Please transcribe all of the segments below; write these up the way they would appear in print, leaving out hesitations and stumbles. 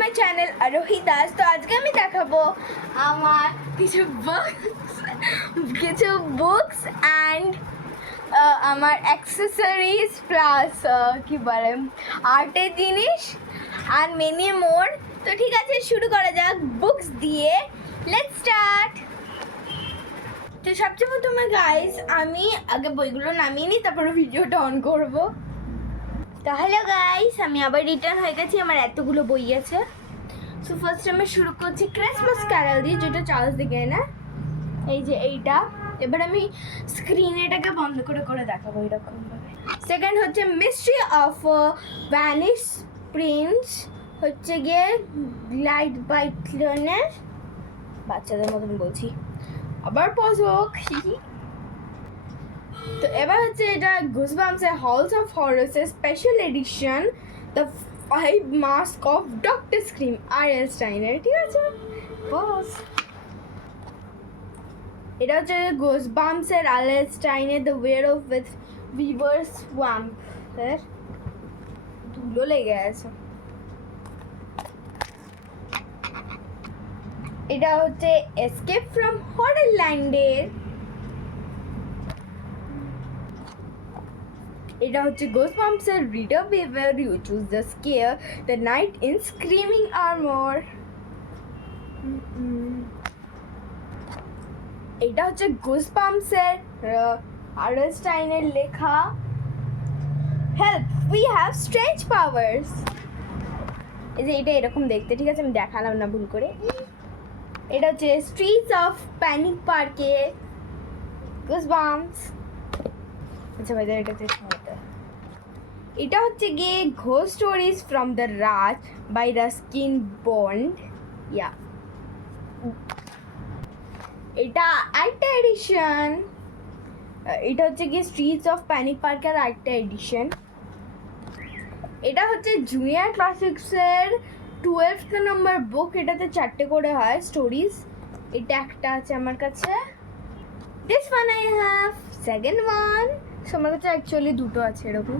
My channel আরোহী দাস। তো আজকে আমি দেখাবো আমার কিছু বুকস অ্যান্ড আমার অ্যাক্সেসরিজ প্লাস কি বলে আর্টের জিনিস অ্যান্ড মেনি মোর। তো ঠিক আছে, শুরু করা যাক বুকস দিয়ে। Let's start. তো সবচেয়ে প্রথমে গাইস আমি আগে বইগুলো নামিয়ে নিই, তারপরে ভিডিওটা অন করবো। তাহলে গাইস আমি আবার রিটার্ন হয়ে গেছি, আমার এতগুলো বই আছে। সো ফার্স্ট আমি শুরু করছি ক্রিসমাস ক্যারল দিয়ে, যেটা চার্লস ডিকেন্স, এই যে এইটা। এবার আমি স্ক্রিন এটাকে বন্ধ করে করে দেখাবো এরকমভাবে। সেকেন্ড হচ্ছে মিস্ট্রি অফ ভ্যানিশ প্রিন্স, হচ্ছে গিয়ে লাইট বাইটনের, বাচ্চাদের মতন বলছি, আবার পজ হোক। তো এবার হচ্ছে এটা গুজবাম্পসের হলস অফ হররসের special edition, the 5 mask of doctor scream, R L. স্টাইনের। ঠিক আছে বস, এটা হচ্ছে গুজবাম্পসের আর.এল. স্টাইনের the werewolf with weaver সোয়াম্পের, ধুলো লেগে আছে। এটা হচ্ছে এসকেপ ফ্রম হররল্যান্ডের। এটা হচ্ছে গোজবাম্পসের reader behaviour, you choose the scare the night in screaming armour. এটা হচ্ছে গোজবাম্পসের আর.এল. স্টাইনের লেখা help we have strange powers. এই যে এটা এরকম দেখতে, ঠিক আছে আমি দেখালাম না ভুল করে। এটা হচ্ছে স্ট্রিটস অফ প্যানিক পার্কে, গোজবাম্পস। আচ্ছা ভাই এটাতে এটা হচ্ছে গিয়ে ghost stories from the Raj by Ruskin Bond. Yeah, এটা একটা এডিশন। এটা হচ্ছে গিয়ে স্ট্রিটস অফ প্যানিক পার্কের একটা এডিশন। এটা হচ্ছে জুনিয়র ক্লাসিক্সের 12th নম্বর বুক, এটাতে 4টে করে হয় স্টোরিজ। এটা একটা আছে আমার কাছে, this one I have, second one. So আমার কাছে অ্যাকচুয়ালি দুটো আছে এরকম।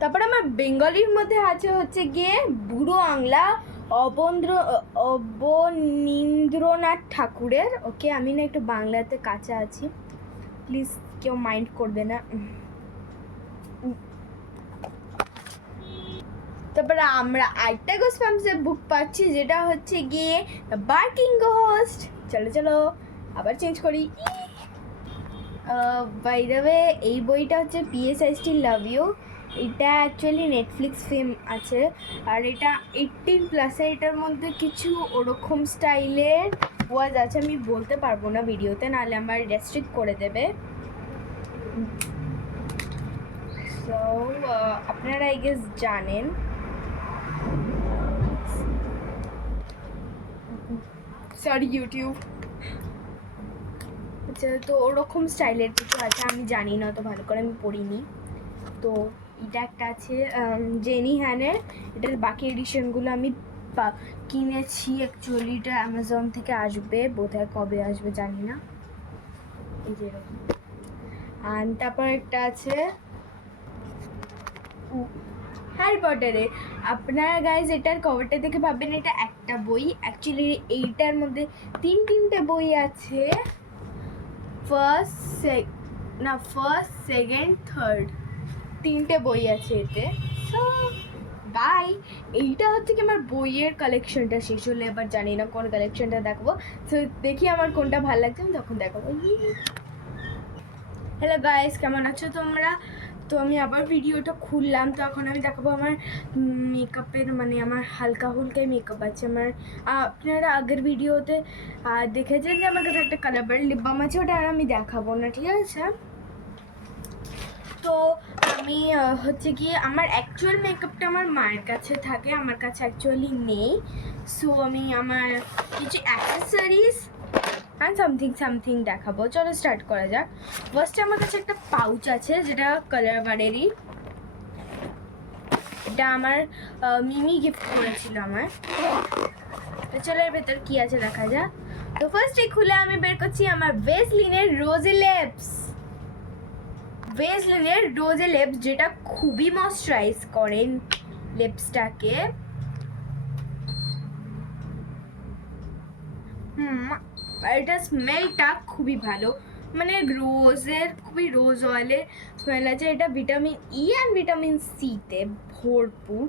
তারপর আমার বেঙ্গলির মধ্যে আছে হচ্ছে গিয়ে বুড়ো আংলা অবনীন্দ্রনাথ ঠাকুরের। ওকে, আমি না একটু বাংলাতে কাঁচা আছি, প্লিজ কেউ মাইন্ড করবে না। তারপরে আমরা আরেকটা গোজবাম্পসের বুক পাচ্ছি, যেটা হচ্ছে গিয়ে দ্য বার্কিং ঘোস্ট। চলো চলো আবার চেঞ্জ করি। বাই দ্য ওয়ে এই বইটা হচ্ছে PS I Still Love You। এটা অ্যাকচুয়ালি নেটফ্লিক্স ফিল্ম আছে, আর এটা 18+। এটার মধ্যে কিছু ওরকম স্টাইলের ওয়াজ আছে, আমি বলতে পারবো না ভিডিওতে, নাহলে আমার রেস্ট্রিক্ট করে দেবে। সো আপনারা আই গেস জানেন। Sorry YouTube. আচ্ছা, তো ওরকম স্টাইলের কিছু আছে, আমি জানি না তো ভালো করে, আমি পড়িনি। তো এটা একটা আছে জেনি হ্যানের, এটার বাকি এডিশনগুলো আমি কিনেছি অ্যাকচুয়ালি। এটা অ্যামাজন থেকে আসবে, বোধহয় কবে আসবে জানি না। এই যে এরকম। আর তারপর একটা আছে হ্যারি পটারে। আপনারা গাইজ এটার কভারটা দেখে ভাববেন এটা একটা বই, অ্যাকচুয়ালি এইটার মধ্যে তিনটে বই আছে। ফার্স্ট, সেকেন্ড, থার্ড, তিনটে বই আছে এতে। So bye. এইটা হচ্ছে কি আমার বইয়ের কালেকশনটা শেষ হলে, এবার জানি না কোন কালেকশনটা দেখাবো। সো দেখি আমার কোনটা ভালো লাগছে, আমি তখন দেখাবো। হ্যালো গাইস, কেমন আছো তোমরা? তো আমি আবার ভিডিওটা খুললাম। তো এখন আমি দেখাবো আমার মেকআপের, মানে আমার হালকা হুলকাই মেকআপ আছে আমার। আপনারা আগের ভিডিওতে দেখেছেন যে আমার কাছে একটা কালার লিপ বাম আছে, ওটা আর আমি দেখাবো না, ঠিক আছে? তো আমি হচ্ছে কি আমার অ্যাকচুয়াল মেকআপটা আমার মায়ের কাছে থাকে, আমার কাছে অ্যাকচুয়ালি নেই। সো আমি আমার কিছু অ্যাক্সেসরিজ অ্যান্ড সামথিং দেখাবো। চলো স্টার্ট করা যাক। ফার্স্টে আমার কাছে একটা পাউচ আছে, যেটা কালার বারেরই। এটা আমার মিমি গিফট করেছিল আমার। তো চলো এর ভেতর কী আছে দেখা যাক। তো ফার্স্টে খুলে আমি বের করছি আমার ভেসলিনের রোজি লিপস। ভেসলিনের রোজে লিপস, যেটা খুবই ময়শ্চারাইজ করেন লিপসটাকে। এটা স্মেলটা খুবই ভালো, মানে রোজের, খুবই রোজ অয়েলের স্মেল আছে। এটা ভিটামিন ই অ্যান্ড ভিটামিন সিতে ভরপুর।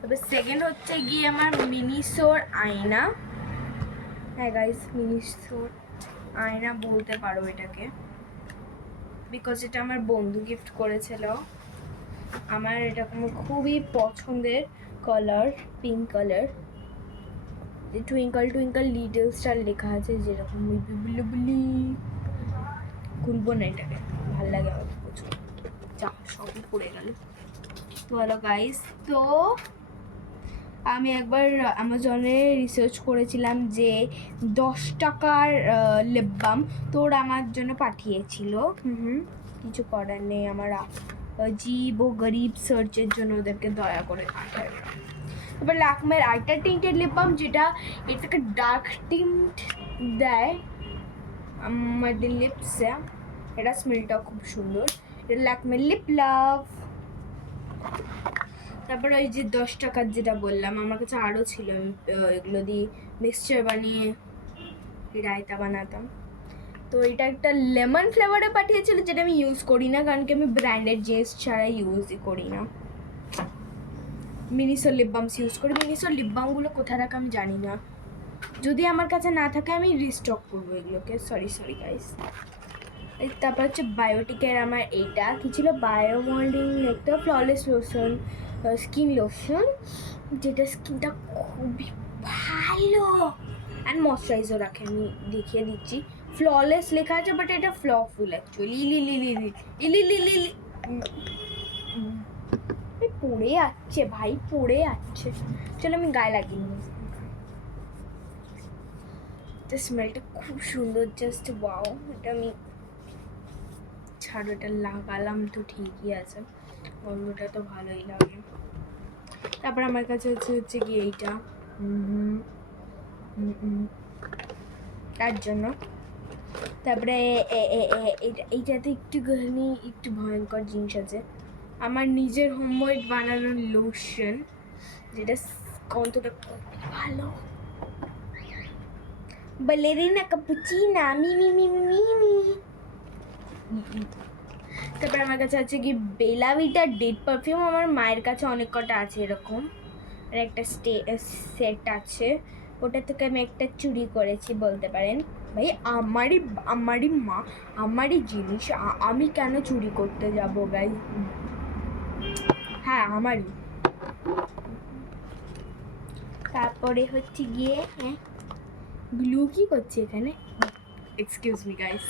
তবে সেকেন্ড হচ্ছে গিয়ে আমার মিনিসোর আয়না। হ্যাঁ গাইস, মিনিসোর আয়না বলতে পারো এটাকে, বিকজ এটা আমার বন্ধু গিফট করেছিল। আমার এটা খুবই পছন্দের colour, pink colour. Twinkle twinkle little star লেখা আছে, যেরকম বুলি। খুলবো না এটাকে, ভাল লাগে আমার প্রচুর। যা সবই পড়ে গেল। তো হ্যালো গাইস, তো আমি একবার অ্যামাজনে রিসার্চ করেছিলাম যে 10 টাকার লিপ বাম, তো ওরা আমার জন্য পাঠিয়েছিল। কিছু করার নেই, আমার अजीब ও গরিব সার্চের জন্য ওদেরকে দয়া করে পাঠায়। এবার ল্যাকমের আইটা টিন্টেড লিপ বাম, যেটা এটাকে ডার্ক টিন্ট দেয় আমাদের লিপসে। এটা স্মেলটা খুব সুন্দর। এটা ল্যাকমের লিপ লাভ। তারপরে ওই যে 10 টাকার যেটা বললাম, আমার কাছে আরও ছিল, আমি এগুলো দিয়ে মিক্সচার বানিয়ে রায়তা বানাতাম। তো এটা একটা লেমন ফ্লেভারে পাঠিয়েছিল, যেটা আমি ইউজ করি না, কারণ কি আমি ব্র্যান্ডেড জিনিস ছাড়া ইউজই করি না। মিনিসোর লিপ বামস ইউজ করি। মিনিসোর লিপ বামগুলো কোথায় রাখা আমি জানি না, যদি আমার কাছে না থাকে আমি রিস্টক করবো এগুলোকে। Sorry guys. তারপর হচ্ছে বায়োটিকের আমার এইটা কি ছিল, বায়োমল্ডিং একটা ফ্ললেস লোশন, স্কিন লোশন, যেটা স্কিনটা খুবই ভালো অ্যান্ড ময়শ্চারাইজার রাখে। আমি দেখিয়ে দিচ্ছি, ফ্ললেস লেখা আছে, বাট এটা ফ্লফুল অ্যাকচুয়ালি। পড়ে যাচ্ছে ভাই, পড়ে যাচ্ছে। চলো আমি গায়ে লাগিয়ে নিই। স্মেলটা খুব সুন্দর, জাস্ট ওয়াও। এটা আমি ছাড়ো, এটা লাগালাম তো ঠিকই আছে, গন্ধটা তো ভালোই লাগে। তারপর আমার কাছে হচ্ছে কি এইটা তার জন্য। তারপরে এইটাতে একটু ভয়ঙ্কর জিনিস আছে, আমার নিজের হোমমেড বানানো লোশন, যেটা গন্ধটা খুব ভালো। বালেরিনা ক্যাপুচিনা মি। তারপরে আমার কাছে আছে কি বেলা ভিটা ডেড পারফিউম। আমার মায়ের কাছে অনেক কটা আছে এরকম, আর একটা সেট আছে, ওটা থেকে আমি একটা চুরি করেছি বলতে পারেন। ভাই আমারই জিনিস, আমি কেন চুরি করতে যাব গাইস? হ্যাঁ আমারই। তারপরে হচ্ছে গিয়ে গ্লু কি করছে এখানে, এক্সকিউজ মি গাইস।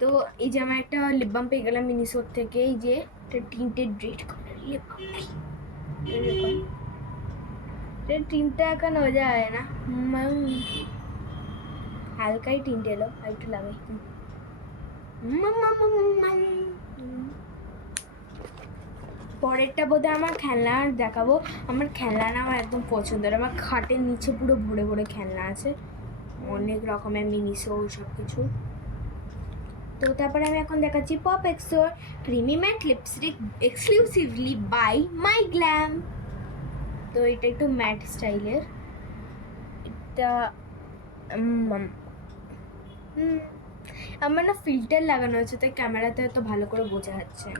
তো এই যে আমার একটা লিপ বাম পেয়ে গেলাম মিনিসোর থেকে, এই যে একটা tinted red colour lip balm. এটা টিন্টটা এখন হয়ে যায় না, হালকাই টিন্ট এলো, আর একটু লাগাই। পরেরটা বোধহয় আমার খেলনা দেখাবো। আমার খেলনা না আমার একদম পছন্দের, আমার খাটের নিচে পুরো ভরে ভরে খেলনা আছে, অনেক রকমের মিনিসো সব কিছু। তো তারপরে আমি এখন দেখাচ্ছি Pop Xo creamy matte lipstick, exclusively by My Glamm. তো এটা একটু ম্যাট স্টাইলের। এটা আমার না ফিল্টার লাগানো আছে, তাই ক্যামেরাতে হয়তো ভালো করে বোঝা যাচ্ছে।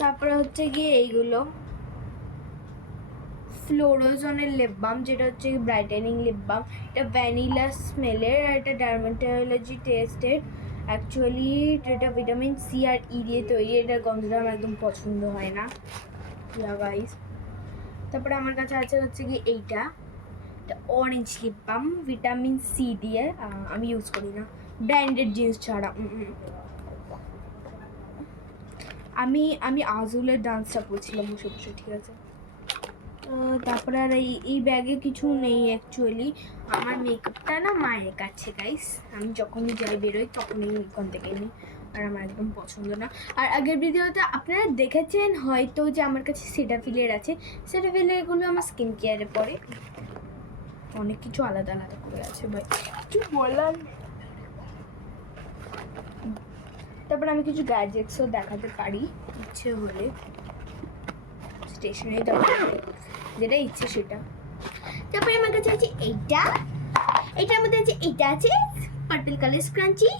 তারপরে হচ্ছে গিয়ে এইগুলো ফ্লোরোজনের লিপ বাম, যেটা হচ্ছে ব্রাইটেনিং লিপ বাম। এটা ভ্যানিলা স্মেলের, আর এটা ডার্মাটোলজি টেস্টেড। অ্যাকচুয়ালি এটা ভিটামিন সি আর ই দিয়ে তৈরি, এটার গন্ধটা আমার একদম পছন্দ হয় না গাইস। তারপরে আমার কাছে আছে হচ্ছে কি এইটা orange lip balm, vitamin C দিয়ে। আমি ইউজ করি না ব্র্যান্ডেড জিনিস ছাড়া। আমি আজুলের ডান্সটা করছিলাম বসে বসে, ঠিক আছে। তারপরে আর এই ব্যাগে কিছু নেই অ্যাকচুয়ালি। আমার মেকআপটা না মায়ের কাছে গাইস, আমি যখনই যাই বেরোই তখনই ওখান থেকে নিই, আর আমার একদম পছন্দ না। আর আগের ভিডিওতে আপনারা দেখেছেন হয়তো যে আমার কাছে সেটাফিলের আছে, সেটাফিলেরগুলো আমার স্কিন কেয়ারে পড়ে, অনেক কিছু আলাদা আলাদা করে আছে ভাই, কিছু বলার। তারপর আমি কিছু গ্যাজেটসও দেখাতে পারি ইচ্ছে হলে, স্টেশনারি দেখাতে পারি, যেটা ইচ্ছে সেটা। তারপরে আমার কাছে আছে এইটা, এটার মধ্যে আছে এটা আছে পার্পল কালার স্ক্রাঞ্চি,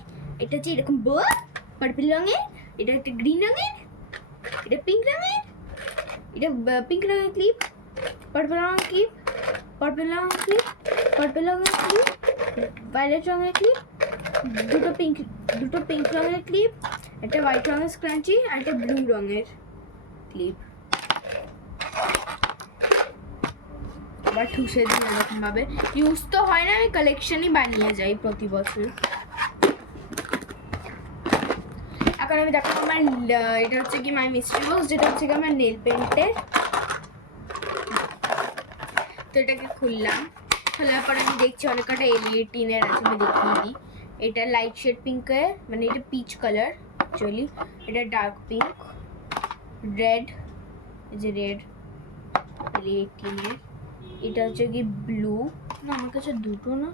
এটা হচ্ছে এরকম বোর্ড পার্পল রঙের, এটা একটা গ্রিন রঙের, এটা পিঙ্ক রঙের, এটা পিঙ্ক রঙের ক্লিপ, পার্পল রঙের ক্লিপ, পার্পল রঙের ক্লিপ, পার্পল রঙের ক্লিপ, ভায়োলেট রঙের ক্লিপ, দুটো পিঙ্ক রঙের ক্লিপ, একটা হোয়াইট রঙের স্ক্রাঞ্চি আর একটা ব্লু রঙের ক্লিপ। আবার ঠুসে দিই এরকমভাবে, ইউজ তো হয় না, আমি কালেকশনই বানিয়ে যাই প্রতি বছর। এখন আমি দেখো আমার এটা হচ্ছে কি মাই মিস্ট্রি বক্স, যেটা হচ্ছে কি আমার নেল পেন্টের। তো এটাকে খুললাম, খোলার পর আমি দেখছি অনেক কটা এলইডি টিনের আছে, আমি দেখিয়ে দিই। এটা লাইট শেড পিঙ্কের, মানে এটা পিচ কালার অ্যাকচুয়ালি, এটা ডার্ক পিঙ্ক, রেড, এই যে রেড এলইডি টিনের। এটা হচ্ছে কি ব্লু, না আমার কাছে দুটো না,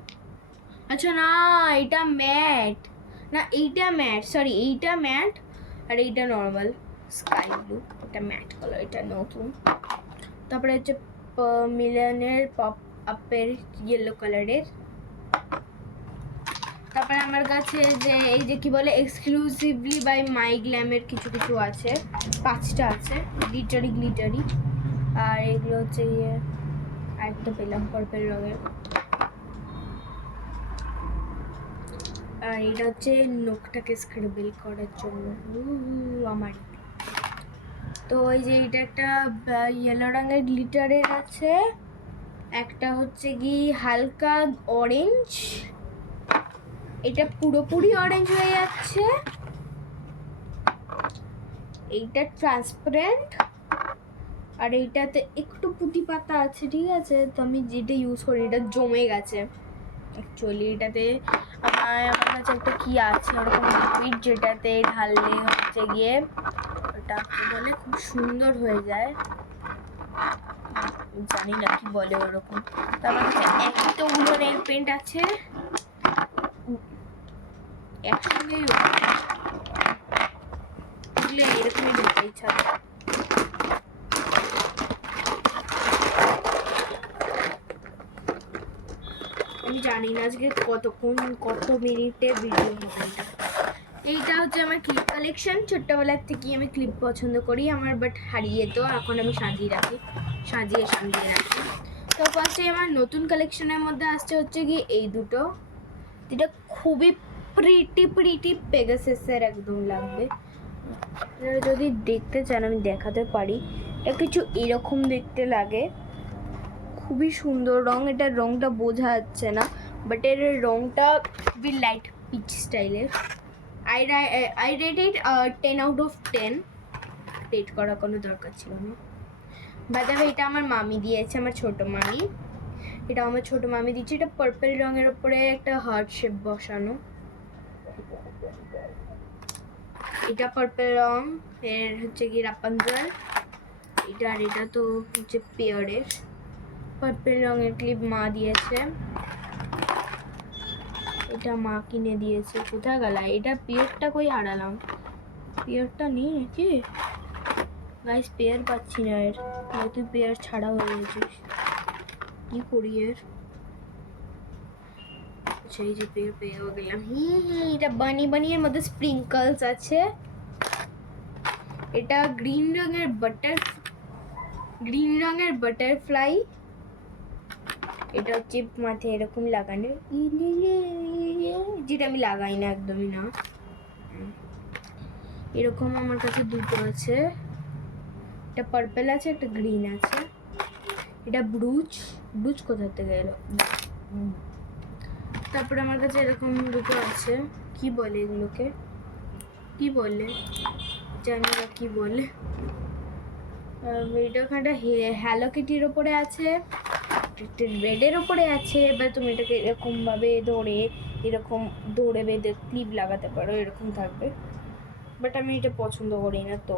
আচ্ছা না এটা ম্যাট, না এইটা ম্যাট, সরি এইটা ম্যাট আর এইটা নর্মাল স্কাই ব্লু, এটা ম্যাট কালার, এটা নতুন। তারপরে হচ্ছে মিলনের পপ আপের ইয়েলো কালারের। তারপরে আমার কাছে যে এই যে কি বলে এক্সক্লুসিভলি বাই মাই গ্ল্যামের কিছু কিছু আছে, 5টা আছে গ্লিটারি, আর এগুলো হচ্ছে ইয়ে আরেকটা পেলাম পার্পল রঙের, আর এটা হচ্ছে নখটাকে স্ক্রেবল করার জন্য আমার। তো এই যে এটা একটা ইয়েলো রঙের গ্লিটারের আছে, একটা হচ্ছে কি হালকা অরেঞ্জ, এটা পুরোপুরি অরেঞ্জ হয়ে যাচ্ছে, এইটা ট্রান্সপারেন্ট, আর এইটাতে একটু পুঁতি পাতা আছে, ঠিক আছে। তো আমি যেটা ইউজ করি এটা জমে গেছে অ্যাকচুয়ালি, এটাতে আমার কাছে একটা কি আছে ওরকম লিকুইড, যেটাতে ঢাললে হচ্ছে গিয়ে ওটা কি বলে খুব সুন্দর হয়ে যায়, জানি না কি বলে ওরকম। তো আমার কাছে এতগুলো নেল পেন্ট আছে একসঙ্গেই, এরকমই ঢুকতে ইচ্ছা। আমি জানি না আজকে কত মিনিটের ভিডিও হবে এটা। এইটা হচ্ছে আমার ক্লিপ কালেকশন, ছোট্টবেলার থেকেই আমি ক্লিপ পছন্দ করি আমার, বাট হারিয়ে তো এখন আমি সাজিয়ে রাখি। তো ফার্স্টে আমার নতুন কালেকশনের মধ্যে আসছে হচ্ছে কি এই দুটো, যেটা খুবই প্রিটি পেগাসাসের একদম লাগবে। যদি দেখতে চান আমি দেখাতে পারি, এটা কিছু এরকম দেখতে লাগে, খুবই সুন্দর রং, এটার রংটা বোঝা যাচ্ছে না, বাট এর রংটা খুবই লাইট পিচ স্টাইলের। I rate it 10 out of 10, rate করার কোনো দরকার ছিল না। বাজাবে এটা আমার মামি দিয়েছে, আমার ছোট মামি, এটা আমার ছোট মামি দিচ্ছে। এটা পার্পল রঙের উপরে একটা হার্ট শেপ বসানো, এটা পার্পল রং এর হচ্ছে কি রাপাঞ্জল, এটা আর এটা তো হচ্ছে পেয়ারের। পার্পল রঙের ক্লিপ মা দিয়েছে, এটা মা কিনে দিয়েছে। কোথায় গেল এটা, পেয়ারটা কই হারালাম, পেয়ারটা নেই নাকি গাইস, পেয়ার পাচ্ছি না এর, তুই পেয়ার ছাড়া হয়ে গেছিস, কি করি এর। আচ্ছা এই যে পেয়ার পেয়ে গেলাম, এটা বানির মধ্যে স্প্রিঙ্কলস আছে। এটা গ্রিন রঙের বাটারফ্লাই, এটা হচ্ছে মাথায় এরকম লাগানো, যেটা আমি লাগাই না একদমই না। এরকম আমার কাছে দুটো আছে, একটা পার্পল আছে একটা গ্রিন আছে। এটা ব্রুচ কোথা থেকে এলো। তারপরে আমার কাছে এরকম দুটো আছে, কি বলে এগুলোকে, কি বলে জানি না কি বলে। এটা ওখানটা হ্যালো কিটির ওপরে আছে, একটা রেডের ওপরে আছে। এবার তুমি এটাকে এরকমভাবে এরকম দৌড়ে বেঁধে ক্লিপ লাগাতে পারো, এরকম থাকবে। বাট আমি এটা পছন্দ করি না, তো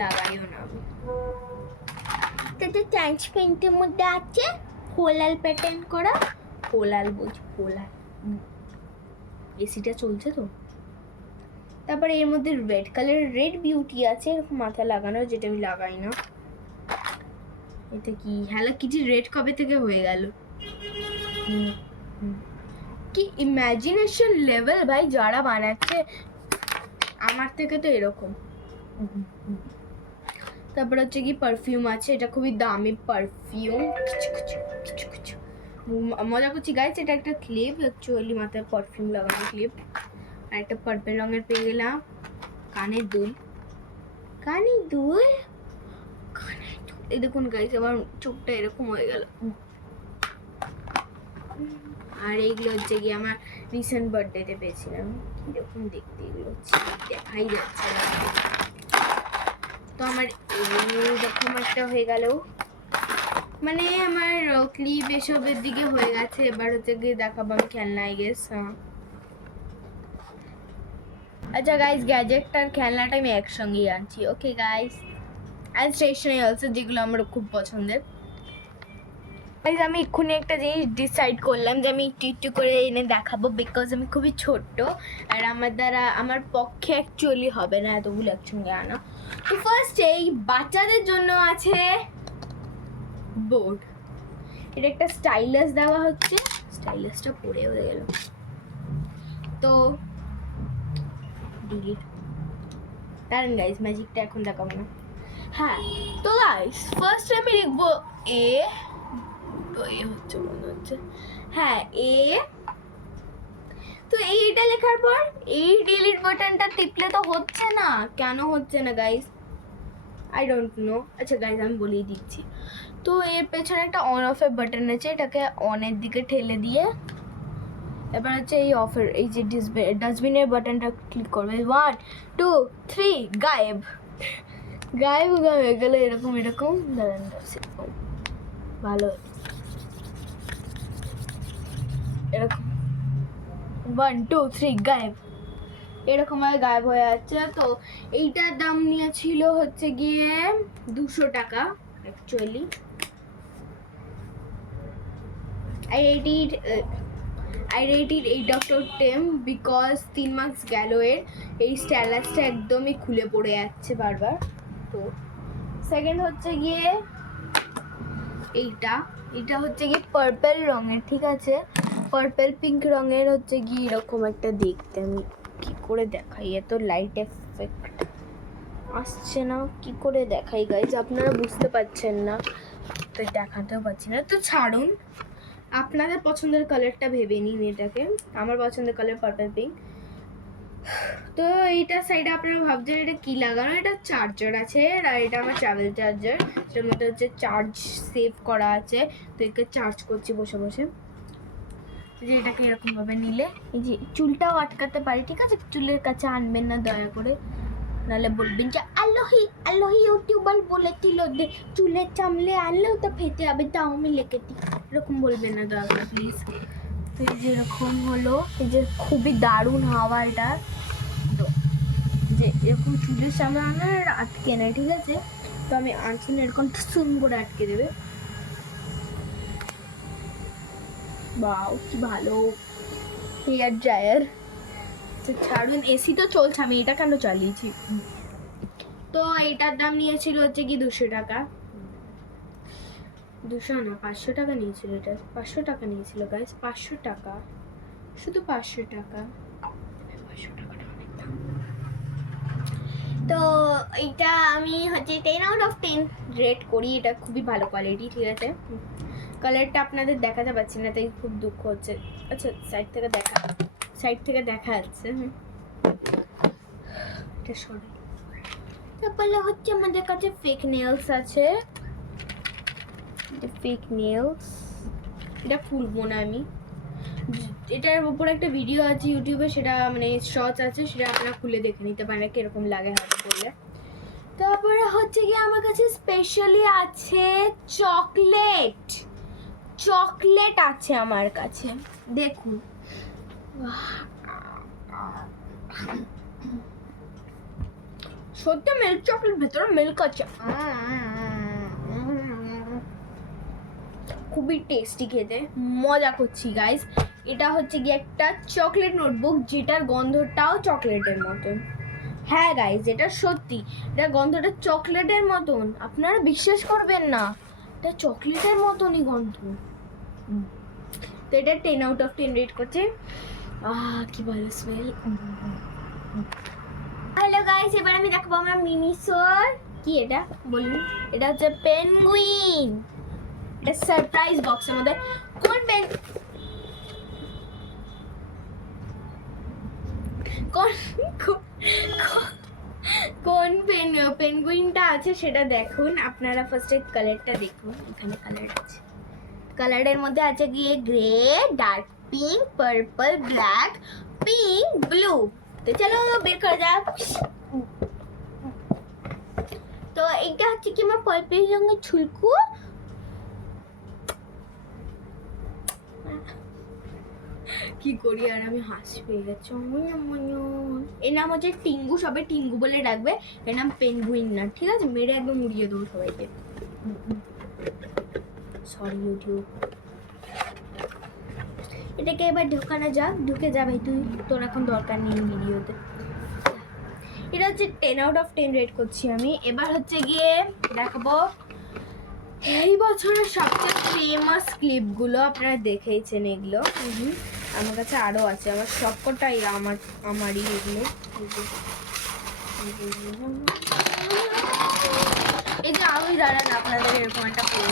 লাগাইও না আমি। তো ট্যাঞ্চ পেন্টের মধ্যে আছে ফোলাল প্যাটার্ন করা, ফোলাল এসিটা চলছে তো। তারপরে এর মধ্যে রেড কালারের রেড বিউটি আছে এরকম মাথা লাগানো, যেটা আমি লাগাই না। এটা কি হ্যালো কিটি রেড কবে থেকে হয়ে গেল? কি ইমাজিনেশন লেভেল ভাই যারা বানাচ্ছে, আমার থেকে তো এরকম। তারপর হচ্ছে কি পারফিউম আছে, এটা খুবই দামি পারফিউম। মজা করছি গাইস, এটা একটা ক্লিপ, অ্যাকচুয়ালি মাথায় পারফিউম লাগানো ক্লিপ। আর একটা পার্পল রঙের পেয়ে গেলাম কানের দুল। এই দেখুন গাইস আমার চোখটা এরকম হয়ে গেল। আর এইগুলো হচ্ছে কি আমার রিসেন্ট বার্থডেতে পেয়েছিলাম। কিরকম দেখতে এগুলো দেখাই যাচ্ছে না। তো আমার এরকম একটা হয়ে গেল, মানে আমার ক্লিপ এসবের দিকে হয়ে গেছে। এবার হচ্ছে গিয়ে দেখাবো আমি খেলনা, আই গেস। আচ্ছা গাইস, গ্যাজেটটার খেলনাটা আমি একসঙ্গেই আনছি। Okay guys, and stationery also, যেগুলো আমার খুব পছন্দের। গাইস আমি এক্ষুনি একটা জিনিস ডিসাইড করলাম যে আমি একটু করে এনে দেখাবো, বিকজ আমি খুবই ছোট্ট আর আমার পক্ষে অ্যাকচুয়ালি হবে না এতগুলো একসঙ্গে আনা। তো ফার্স্ট এই বাচ্চাদের জন্য আছে বোর্ড। এটা একটা স্টাইলাস দেওয়া হচ্ছে, স্টাইলাসটা পড়ে হয়ে গেল তো ডিলিট। দাঁড়ান গাইস, ম্যাজিকটা এখন দেখাবো না। হ্যাঁ তো গাইস ফার্স্ট আমি লিখবো এ, তো এ হচ্ছে মনে হচ্ছে, হ্যাঁ এ। তো এইটা লেখার পর এই ডিলিট বাটনটা টিপলে তো হচ্ছে না, কেন হচ্ছে না গাইস? I don't know. আচ্ছা গাইস আমি বলেই দিচ্ছি। তো এর পেছনে একটা অন অফের বাটন আছে, এটাকে অনের দিকে ঠেলে দিয়ে এবার হচ্ছে এই অফের এই যে ডাস্টবিনের বাটনটা ক্লিক করবে। 1 2 3 গায়েব গায়েব হয়ে গেলে এরকম এরকম। দাঁড়ান ভালো, এরকম 1 2 3 গায়েব, এরকম ভাবে গায়েব হয়ে যাচ্ছে। তো এইটার দাম নিয়েছিল হচ্ছে গিয়ে 200 টাকা actually. I rated 8/10 because 3 marks গেল এর। এই স্টাইলাসটা একদমই খুলে পড়ে যাচ্ছে বারবার। তো সেকেন্ড হচ্ছে গিয়ে এইটা হচ্ছে গিয়ে পার্পল রঙের, ঠিক আছে? পার্পল পিঙ্ক রঙের হচ্ছে গিয়ে এরকম একটা দেখতে। আমি কি করে দেখাই, এত লাইট এফেক্ট আসছে না, কি করে দেখাই গাইজ? আপনারা বুঝতে পারছেন না তো দেখাতেও পাচ্ছি না, তো ছাড়ুন। আপনাদের পছন্দের কালারটা ভেবে নিন এটাকে। আমার পছন্দের কালার পার্পল পিঙ্ক। তো এইটা সাইডে আপনারা ভাবছেন এটা কি লাগানো, এটা চার্জার আছে আর এটা আমার ট্রাভেল চার্জার, যেটার মধ্যে হচ্ছে চার্জ সেভ করা আছে। তো একে চার্জ করছি বসে বসে। যে এটাকে এরকমভাবে নিলে এই যে চুলটাও আটকাতে পারি, ঠিক আছে? চুলের কাছে আনবেন না দয়া করে, নাহলে বলবেন যে আল্লাহি ইউটিউবার বলেছিল যে চুলের চামলে আনলেও তো ফেটে যাবে, তাও আমি লেগে দিই, এরকম বলবেন না দয়া করে প্লিজ। তো এই যে এরকম হলো, এই যে খুবই দারুণ হাওয়া এটা। তো যে এরকম চুলের সামনে আনার আটকে নেয়, ঠিক আছে? তো আমি আনছি না, এরকম সুম করে আটকে দেবে। বাও কি ভালো হেয়ার ড্রায়ার। তো ছাড়ুন, এসি তো চলছে, আমি এটা কেন চালিয়েছি। তো এটার দাম নিয়েছিল হচ্ছে কি 200 টাকা। 200 না 500 টাকা নিয়েছিল। এটা 500 টাকা নিয়েছিল গাইস, 500 টাকা, শুধু 500 টাকা। 500 টাকাটা অনেক দাম। তো এইটা আমি হচ্ছে 10/10 রেট করি। এটা খুবই ভালো কোয়ালিটি, ঠিক আছে? কালারটা আপনাদের দেখাতে পাচ্ছি না তাই খুব দুঃখ হচ্ছে। আচ্ছা সাইড থেকে দেখা যাচ্ছে। এটা সরি। তারপরে হচ্ছে আমাদের কাছে ফেক নেলস আছে। ফেক নেলস এটা খুলবো না আমি, এটার উপর একটা ভিডিও আছে ইউটিউবে, সেটা মানে শর্টস আছে, সেটা আপনারা খুলে দেখে নিতে পারেন কিরকম লাগে হাতে করলে। তারপরে হচ্ছে কি আমার কাছে স্পেশালি আছে চকলেট আছে আমার কাছে, দেখুন। সত্যি মিল্ক চকলেট, ভেতরে মিল্ক আছে, খুবই টেস্টি খেতে, মজা করছি গাইস। এটা হচ্ছে কি একটা চকলেট নোটবুক, যেটার গন্ধটাও চকলেটের মতন। হ্যাঁ গাইজ, এটা সত্যি, এটা গন্ধটা চকলেটের মতন, আপনারা বিশ্বাস করবেন না, এটা চকলেটের মতনই গন্ধ। তো এটা 10/10 রেট করছে। কি ভালো স্মেল। হ্যালো গাইস, এবার আমি দেখাবো আমার মিনিসোর। কি এটা বলুন? এটা হচ্ছে পেঙ্গুইন। এটা সারপ্রাইজ বক্সের মধ্যে। কোন পেঙ্গুইনটা আছে সেটা দেখুন। আপনারা ফার্স্টে কালারটা দেখুন, এখানে কালার আছে। কালারের মধ্যে আছে গিয়ে grey, dark pink, purple, black, pink, blue. তো চলো বের করা যাক। তো এইটা হচ্ছে কি আমার পার্পল রঙের ছুলকু। কি করি আর, আমি হাসি পেয়ে গেছি। এর নাম হচ্ছে টিঙ্গু, সবাই টিঙ্গু বলে ডাকবে। এর নাম পেঙ্গুইন না, ঠিক আছে? মেরে একদম উড়িয়ে দেবো সবাইকে। Sorry YouTube. এটাকে এবার ঢোকানো যাক। ঢুকে যা ভাই তুই, তোর এখন দরকার নেই ভিডিওতে। এটা হচ্ছে 10/10 রেট করছি আমি। এবার হচ্ছে গিয়ে দেখাবো এই বছরের সবচেয়ে ফেমাস ক্লিপগুলো। আপনারা দেখেইছেন এগুলো। আমার কাছে আরও আছে, আমার সবকটাই আমারই এগুলো। এই যে আমি দাঁড়ান আপনাদের এরকম একটা করে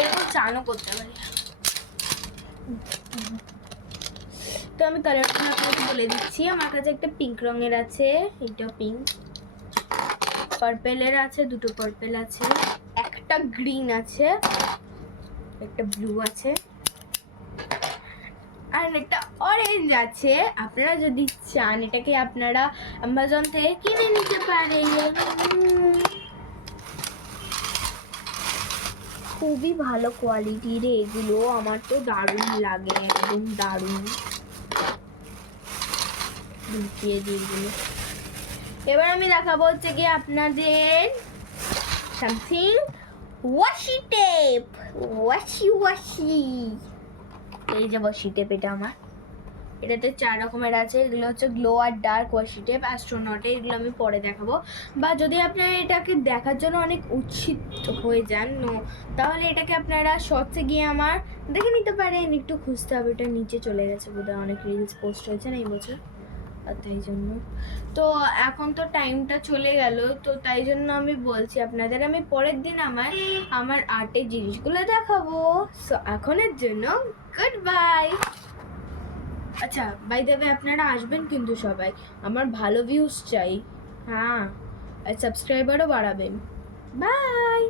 এরকম চানও করতে পারি। তো আমি কালারটা আপনাকে বলে দিচ্ছি। আমার কাছে একটা পিঙ্ক রঙের আছে, এইটা পিঙ্ক। পার্পেলের আছে, দুটো পার্পেল আছে, একটা গ্রিন আছে, একটা ব্লু আছে, আর একটা অরেঞ্জ আছে। আপনারা যদি চান এটাকে আপনারা অ্যামাজন থেকে কিনে নিতে পারেন। খুবই ভালো কোয়ালিটির এগুলো, আমার তো দারুণ লাগে, একদম দারুণ। ঢুকিয়ে দিই এগুলো। এবার আমি দেখাবো হচ্ছে কি আপনাদের সামথিং ওয়াশি টেপ। ওয়াশি এই যে ওয়াশি টেপ, এটা আমার। এটাতে 4 রকমের আছে। এগুলো হচ্ছে গ্লো আর ডার্ক ওয়াশি টেপ, অ্যাস্ট্রোনটে। এগুলো আমি পরে দেখাবো। বা যদি আপনারা এটাকে দেখার জন্য অনেক উৎসিত হয়ে যান তাহলে এটাকে আপনারা শর্টসে গিয়ে আমার দেখে নিতে পারেন। একটু খুঁজতে হবে, এটা নিচে চলে গেছে বোধহয়, অনেক রিলস পোস্ট হয়েছে না এই বছর, আর তাই জন্য। তো এখন তো টাইমটা চলে গেল, তো তাই জন্য আমি বলছি আপনাদের আমি পরের দিন আমার আর্টের জিনিসগুলো দেখাবো। সো এখনের জন্য গুড বাই। আচ্ছা বাই দ্য ওয়ে, আপনারা আসবেন কিন্তু সবাই, আমার ভালো ভিউজ চাই। হ্যাঁ, আর সাবস্ক্রাইবারও বাড়াবেন। বাই।